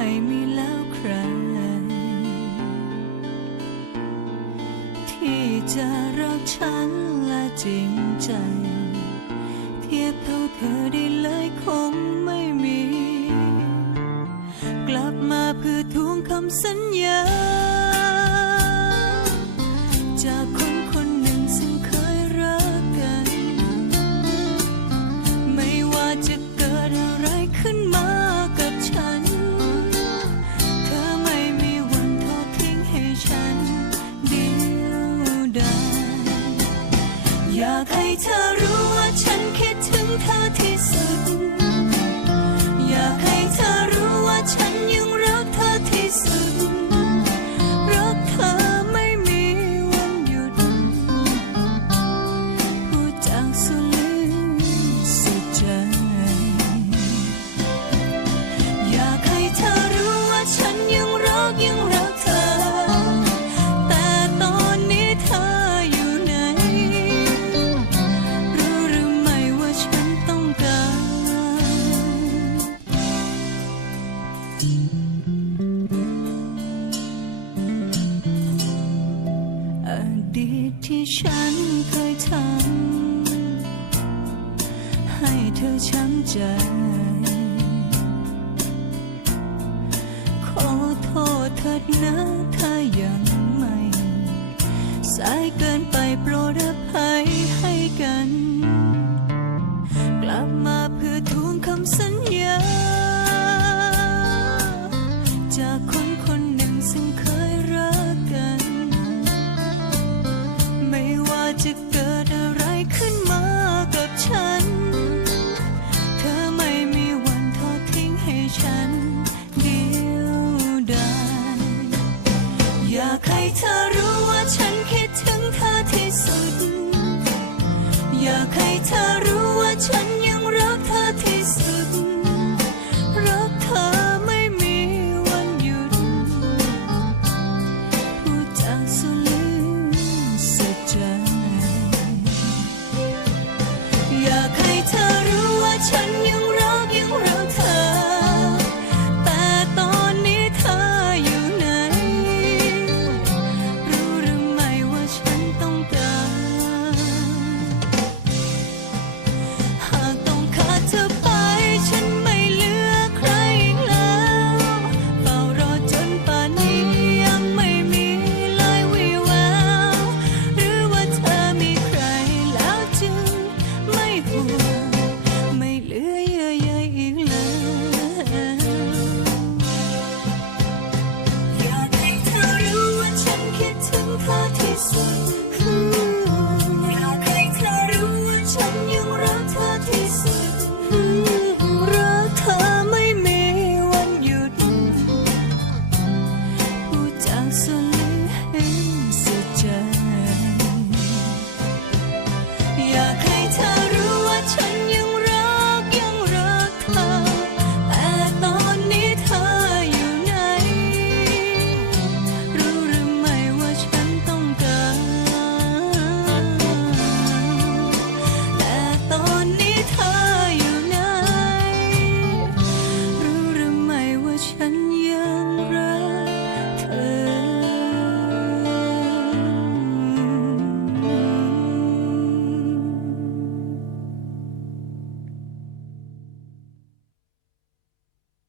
ไม่มีแล้วใคร ที่จะรักฉันและจริงใจ เทียบเท่าเธอได้เลยคงไม่มี กลับมาเพื่อทวงคำสัญญา ที่ฉันเคยทำให้เธอช้ำใจ ขอโทษเถิดนะถ้ายังไม่ สายเกินไปโปรดอภัยให้กัน กลับมาเพื่อทวงคำสัญญา จากคน